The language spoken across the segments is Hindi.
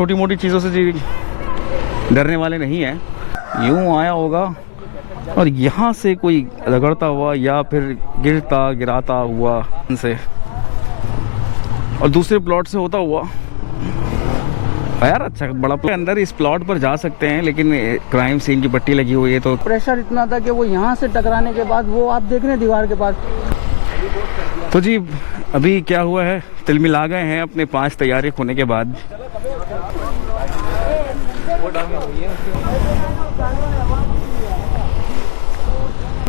छोटी मोटी चीज़ों से जी डरने वाले नहीं हैं। यूँ आया होगा और यहाँ से कोई रगड़ता हुआ या फिर गिराता हुआ से और दूसरे प्लॉट से होता हुआ यार अच्छा बड़ा अंदर इस प्लॉट पर जा सकते हैं, लेकिन क्राइम सीन की पट्टी लगी हुई है तो प्रेशर इतना था कि वो यहाँ से टकराने के बाद वो आप देख रहे हैं दीवार के पास। तो जी अभी क्या हुआ है, तिलमिला गए हैं अपने 5 तैयारी होने के बाद।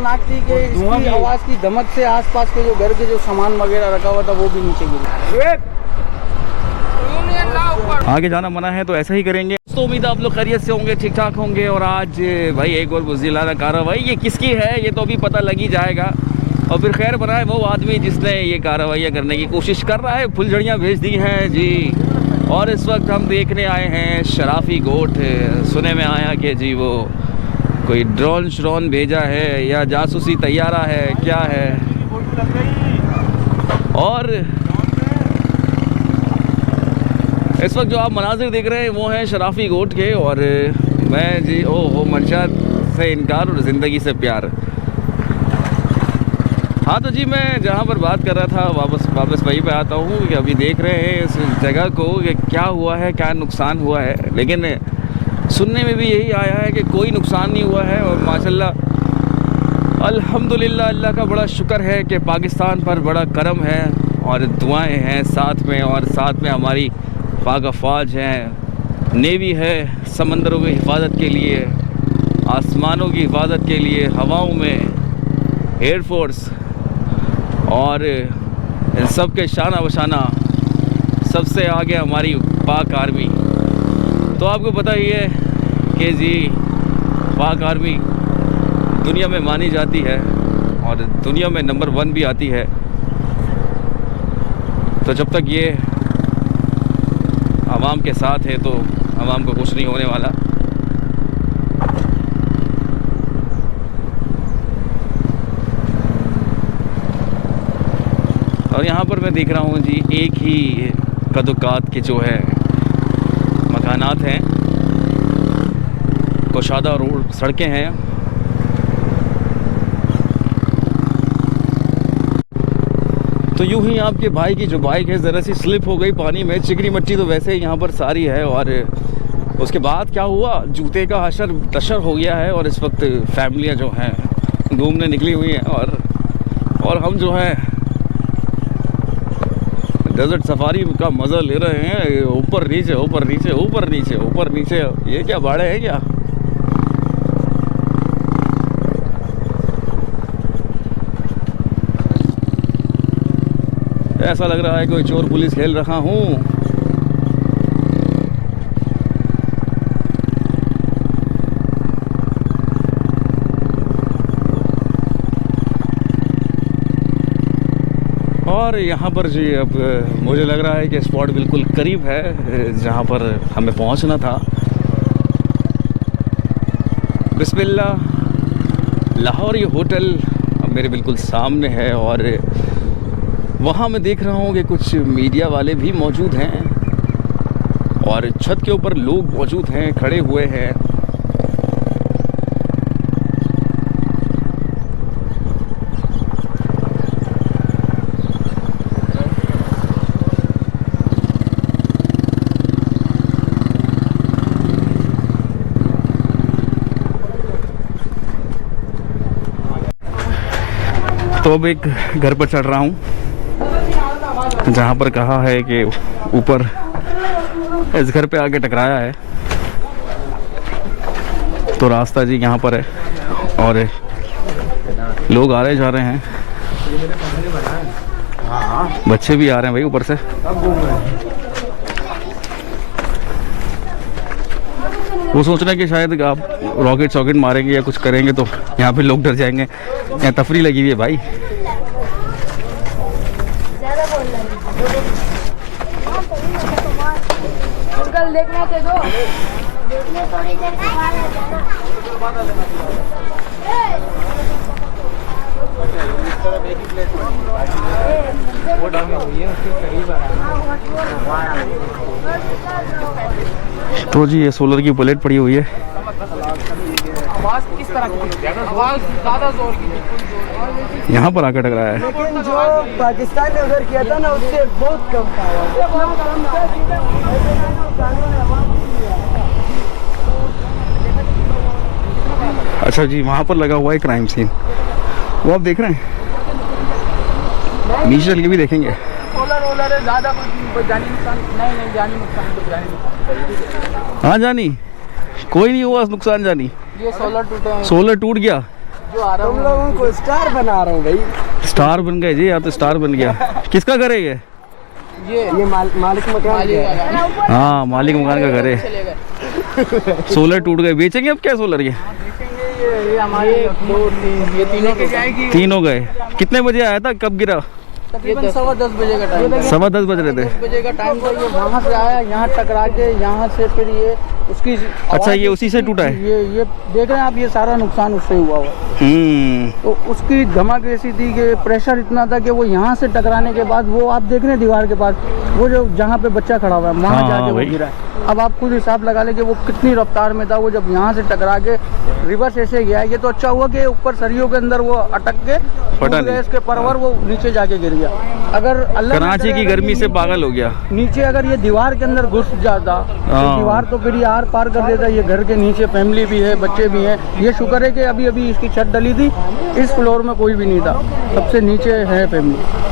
इसकी आवाज की धमक से आसपास के जो घर के जो सामान वगैरह रखा हुआ था वो भी नीचे गिरा। आगे जाना मना है तो ऐसा ही करेंगे। तो उम्मीद है आप लोग खैरियत से होंगे, ठीक ठाक होंगे। और आज भाई एक और बुज़दिलाना कार्रवाई, ये किसकी है ये तो अभी पता लग ही जाएगा। और फिर खैर बनाए वो आदमी जिसने ये कार्रवाइयाँ करने की कोशिश कर रहा है, फुलझड़ियाँ भेज दी हैं जी। और इस वक्त हम देखने आए हैं शराफी गोट। सुने में आया कि जी वो कोई ड्रोन भेजा है या जासूसी तैयारा है, क्या है। और इस वक्त जो आप मनाजिर देख रहे हैं वो हैं शराफी गोट के। और मैं जी ओहो मंशा से इनकार और ज़िंदगी से प्यार। हाँ तो जी मैं जहाँ पर बात कर रहा था वापस वहीं पे आता हूँ कि अभी देख रहे हैं इस जगह को कि क्या हुआ है, क्या नुकसान हुआ है। लेकिन सुनने में भी यही आया है कि कोई नुकसान नहीं हुआ है। और माशाल्लाह अल्हम्दुलिल्लाह, अल्लाह का बड़ा शुक्र है कि पाकिस्तान पर बड़ा करम है और दुआएं हैं साथ में। और साथ में हमारी पाक अफ़वाज हैं, नेवी है समंदरों की हिफाजत के लिए, आसमानों की हिफाजत के लिए, हवाओं में एयरफोर्स, और इन सब के शाना बशाना सबसे आगे हमारी पाक आर्मी। तो आपको पता ही है कि जी पाक आर्मी दुनिया में मानी जाती है और दुनिया में नंबर 1 भी आती है। तो जब तक ये आवाम के साथ है तो आवाम को कुछ नहीं होने वाला। और यहाँ पर मैं देख रहा हूँ जी एक ही कदुकात के जो है मकानात हैं, कुशादा रोड सड़कें हैं। तो यूं ही आपके भाई की जो बाइक है ज़रा सी स्लिप हो गई पानी में, चिकनी मट्टी तो वैसे ही यहाँ पर सारी है। और उसके बाद क्या हुआ, जूते का हशर तशर हो गया है। और इस वक्त फैमिलियाँ जो हैं घूमने निकली हुई हैं और हम जो है डेजर्ट सफारी का मज़ा ले रहे हैं। ऊपर नीचे ऊपर नीचे ऊपर नीचे ऊपर नीचे, ये क्या बाड़े हैं क्या। ऐसा लग रहा है कोई चोर पुलिस खेल रहा हूँ। और यहाँ पर जी अब मुझे लग रहा है कि स्पॉट बिल्कुल करीब है जहाँ पर हमें पहुँचना था। बिस्मिल्लाह, लाहौरी होटल अब मेरे बिल्कुल सामने है। और वहाँ मैं देख रहा हूँ कि कुछ मीडिया वाले भी मौजूद हैं और छत के ऊपर लोग मौजूद हैं, खड़े हुए हैं। तो अब एक घर पर चढ़ रहा हूँ जहाँ पर कहा है कि ऊपर इस घर पे आके टकराया है। तो रास्ता जी यहाँ पर है और लोग आ रहे जा रहे हैं, बच्चे भी आ रहे हैं भाई ऊपर से। वो सोच रहे हैं कि शायद आप रॉकेट मारेंगे या कुछ करेंगे तो यहाँ पे लोग डर जाएंगे। यहाँ तफरी लगी हुई है भाई। देखने के दो, देखने थोड़ी देर के बाद आ जाना। तो जी ये सोलर की प्लेट पड़ी हुई है। आवाज किस तरह की? आवाज ज़्यादा जोर की। यहाँ पर आकर टकराया है। लेकिन जो पाकिस्तान ने उधर किया था ना, उससे बहुत कम था। अच्छा जी, वहाँ पर लगा हुआ है क्राइम सीन, वो आप देख रहे हैं। नीचे चल के भी देखेंगे। सोलर वोलर है, ज़्यादा कोई जानी नुकसान नहीं, जानी नुकसान तो जानी नुकसान। हाँ जानी, कोई नहीं हुआ नुकसान जानी। ये सोलर टूटे हैं, सोलर टूट गया। जो आ रहा तुम लोगों को स्टार बना रहा हूँ भाई। स्टार बन गए जी, यहाँ तो स्टार बन गया। किसका घर है ये? ये मालिक मकान का। हाँ, मालिक मकान का घर है। सोलर टूट गए, बेचेंगे अब क्या सोलर? ये हमारे दो ये तीनों के जाएगी। तीनों गए। कितने बजे आया था, कब गिरा? तकरीबन 10:15 बजे का टाइम। 10:15 बज रहे थे। 10 बजे का टाइम था। ये वहाँ से आया, यहाँ टकरा के, यहाँ से फिर ये उसकी। अच्छा, ये उसी से टूटा है? ये देख रहे हैं आप, ये सारा नुकसान उससे हुआ हुआ। तो उसकी धमक ऐसी थी कि प्रेशर इतना था कि वो यहाँ से टकराने के बाद, वो आप देख रहे हैं दीवार के पास, वो जो जहाँ पे बच्चा खड़ा हुआ है वहाँ हाँ, जाके वो गिरा है। अब आप खुद हिसाब लगा लें कि वो कितनी रफ्तार में था। वो जब यहाँ से टकरा के रिवर्स ऐसे गया, ये तो अच्छा हुआ कि ऊपर सरियों के अंदर वो अटक के पता नहीं इसके परवर वो नीचे जाके गिर गया। अगर अल्लाह कराची की गर्मी से पागल हो गया। नीचे अगर ये दीवार के अंदर घुस जाता तो दीवार तो फिर ये आर पार कर देता। ये घर के नीचे फैमिली भी है, बच्चे भी हैं। ये शुक्र है कि अभी अभी इसकी छत डली थी, इस फ्लोर में कोई भी नहीं था, सबसे नीचे है फैमिली।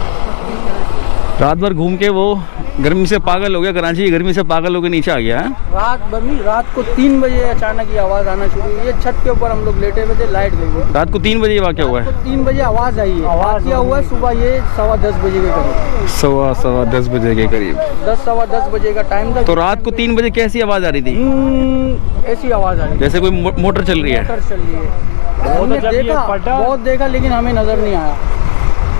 रात भर घूम के वो गर्मी से पागल हो गया, कराची की गर्मी से पागल होकर नीचे आ गया है। रात को 3 बजे अचानक ये आवाज़ आना शुरू हुई। ये छत के ऊपर हम लोग लेटे हुए थे, लाइट गई। रात को 3 बजे वाक़या हुआ है। 3 बजे आवाज़ आई है। वाक़या हुआ है सुबह ये 10:15 बजे के करीब। 10:15 बजे के करीब। 10:15 बजे का टाइम था। तो रात को 3 बजे कैसी आवाज़ आ रही थी? ऐसी आवाज़ आ रही, जैसे कोई मोटर चल रही है। मोटर चल रही है। हमने देखा, बहुत देखा, लेकिन हमें नज़र नहीं आया।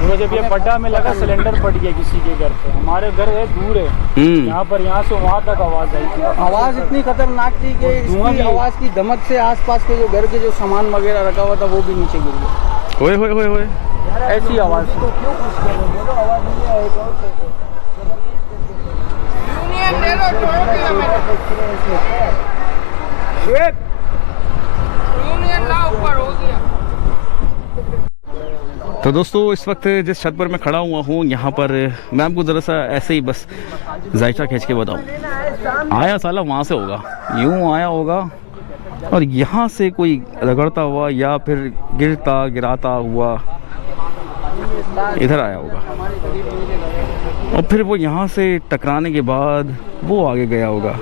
तो जब ये पड्डा में लगा, सिलेंडर फट गया किसी के घर पे। हमारे घर है दूर है, यहाँ से वहाँ तक आवाज़ आई थी। आवाज़ इतनी खतरनाक थी कि इसकी आवाज़ की धमक से आसपास के जो घर के जो सामान वगैरह रखा हुआ था वो भी नीचे गिर गया। ओए होए होए होए, ऐसी आवाज़ थी। तो दोस्तों, इस वक्त जिस छत पर मैं खड़ा हुआ हूँ, यहाँ पर मैं आपको ज़रा सा ऐसे ही बस जायका खींच के बताऊँ। आया साला वहाँ से होगा, यूँ आया होगा और यहाँ से कोई रगड़ता हुआ या फिर गिराता हुआ इधर आया होगा, और फिर वो यहाँ से टकराने के बाद वो आगे गया होगा।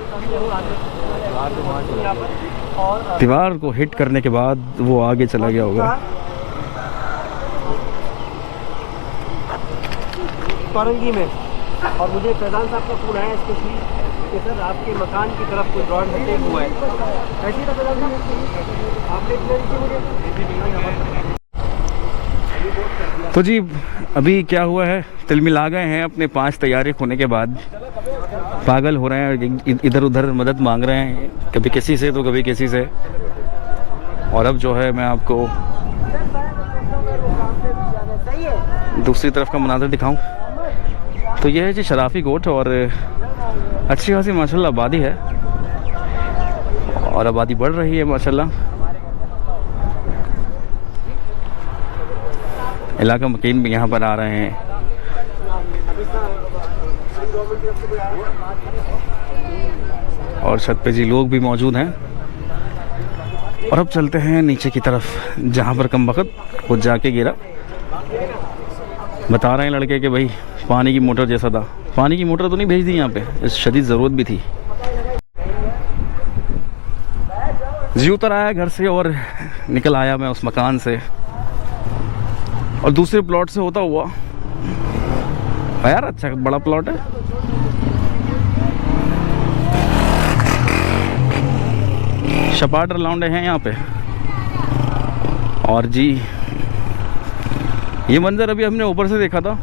दीवार को हिट करने के बाद वो आगे चला गया होगा। पारंगी में। और मुझे फैजान साहब का फोन आया स्पेशली कि सर आपके मकान की तरफ कोई रॉड अटैक हुआ है। कैसी था फैजान साहब? आपने तो जी अभी क्या हुआ है, तिलमिला गए हैं अपने 5 तैयारी होने के बाद, पागल हो रहे हैं, इधर उधर मदद मांग रहे हैं, कभी किसी से तो कभी किसी से। और अब जो है मैं आपको दूसरी तरफ का मनाज़र दिखाऊं तो यह है जी शराफी कोट, और अच्छी खासी माशाल्लाह आबादी है, और आबादी बढ़ रही है माशाल्लाह। इलाका मकीन भी यहाँ पर आ रहे हैं। और छत पे जी लोग भी मौजूद हैं। और अब चलते हैं नीचे की तरफ, जहाँ पर कम वक्त खुद जाके गिरा। बता रहे हैं लड़के कि भाई पानी की मोटर जैसा था। पानी की मोटर तो नहीं भेज दी यहाँ पे, इस शदीद ज़रूरत भी थी। जी उतर आया घर से और निकल आया मैं उस मकान से, और दूसरे प्लॉट से होता हुआ। यार अच्छा बड़ा प्लॉट है। शपाटर लौंडे हैं यहाँ पे। और जी ये मंजर अभी हमने ऊपर से देखा था,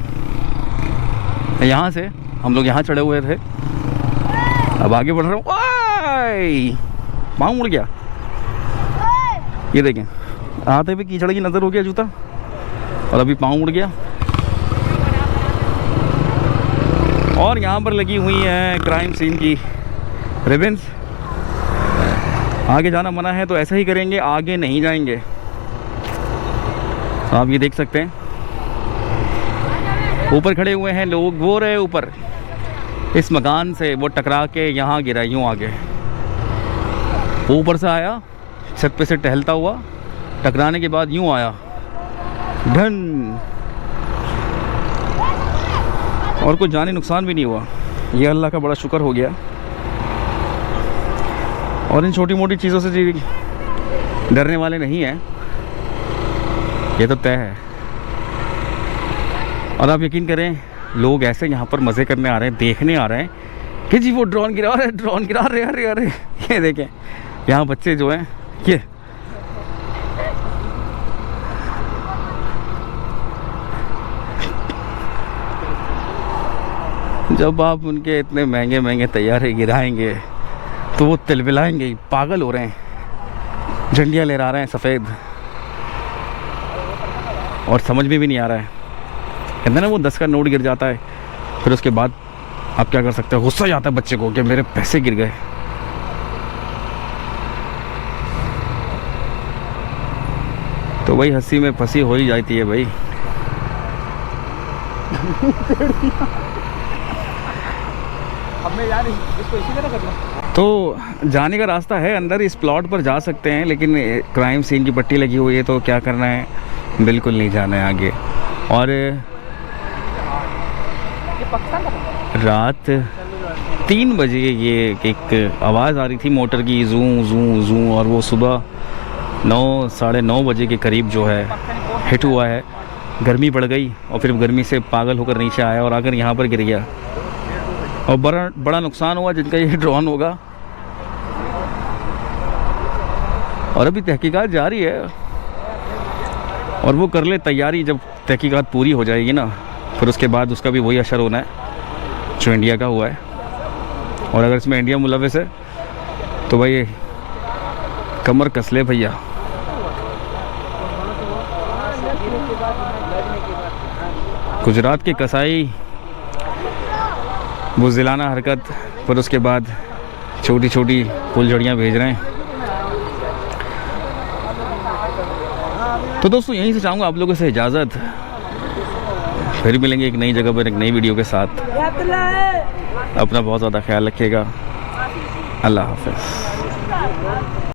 यहाँ से हम लोग यहाँ चढ़े हुए थे। अब आगे बढ़ रहा हूँ, पाँव मुड़ गया। ये देखें, आते हुए कीचड़ की नज़र हो गया जूता, और अभी पाँव मुड़ गया। और यहाँ पर लगी हुई है क्राइम सीन की रिबन्स। आगे जाना मना है तो ऐसा ही करेंगे, आगे नहीं जाएंगे। आप ये देख सकते हैं ऊपर खड़े हुए हैं लोग, वो रहे ऊपर इस मकान से, वो टकरा के यहाँ गिरा यूँ आगे, ऊपर से आया छत पे से टहलता हुआ, टकराने के बाद यूँ आया ढन, और कुछ जानी नुकसान भी नहीं हुआ। ये अल्लाह का बड़ा शुक्र हो गया। और इन छोटी मोटी चीज़ों से जी डरने वाले नहीं हैं, ये तो तय है। और आप यकीन करें लोग ऐसे यहाँ पर मज़े करने आ रहे हैं, देखने आ रहे हैं कि जी वो ड्रोन गिरा रहे, ड्रोन गिरा रहे, अरे अरे ये देखें यहाँ बच्चे जो हैं ये जब आप उनके इतने महंगे महंगे तैयारे गिराएंगे तो वो तिलबिलाएंगे, पागल हो रहे हैं, झंडियाँ लहरा रहे हैं सफ़ेद, और समझ में भी नहीं आ रहा है। कहते ना वो 10 का नोट गिर जाता है, फिर उसके बाद आप क्या कर सकते हो, गुस्सा जाता है बच्चे को कि मेरे पैसे गिर गए। तो भाई हंसी में फंसी हो ही जाती है भाई। अब मैं यार इसको इसी तरह करना। तो जाने का रास्ता है अंदर, इस प्लॉट पर जा सकते हैं, लेकिन क्राइम सीन की पट्टी लगी हुई है तो क्या करना है, बिल्कुल नहीं जाना है आगे। और रात 3 बजे ये एक आवाज़ आ रही थी मोटर की, जूं जूं जूं, और वो सुबह 9 साढ़े 9 बजे के करीब जो है हिट हुआ है। गर्मी बढ़ गई और फिर गर्मी से पागल होकर नीचे आया और आकर यहाँ पर गिर गया, और बड़ा नुकसान हुआ जिनका ये ड्रोन होगा। और अभी तहकीकात जारी है, और वो कर ले तैयारी, जब तहकीकात पूरी हो जाएगी ना फिर उसके बाद उसका भी वही असर होना है जो इंडिया का हुआ है। और अगर इसमें इंडिया मुलविस है तो भाई कमर कस ले भैया। गुजरात के कसाई बुज़दिलाना हरकत, फिर उसके बाद छोटी छोटी फुलझड़ियाँ भेज रहे हैं। तो दोस्तों यहीं से चाहूँगा आप लोगों से इजाज़त, फिर मिलेंगे एक नई जगह पर एक नई वीडियो के साथ। अपना बहुत ज़्यादा ख्याल रखिएगा। अल्लाह हाफ़िज़।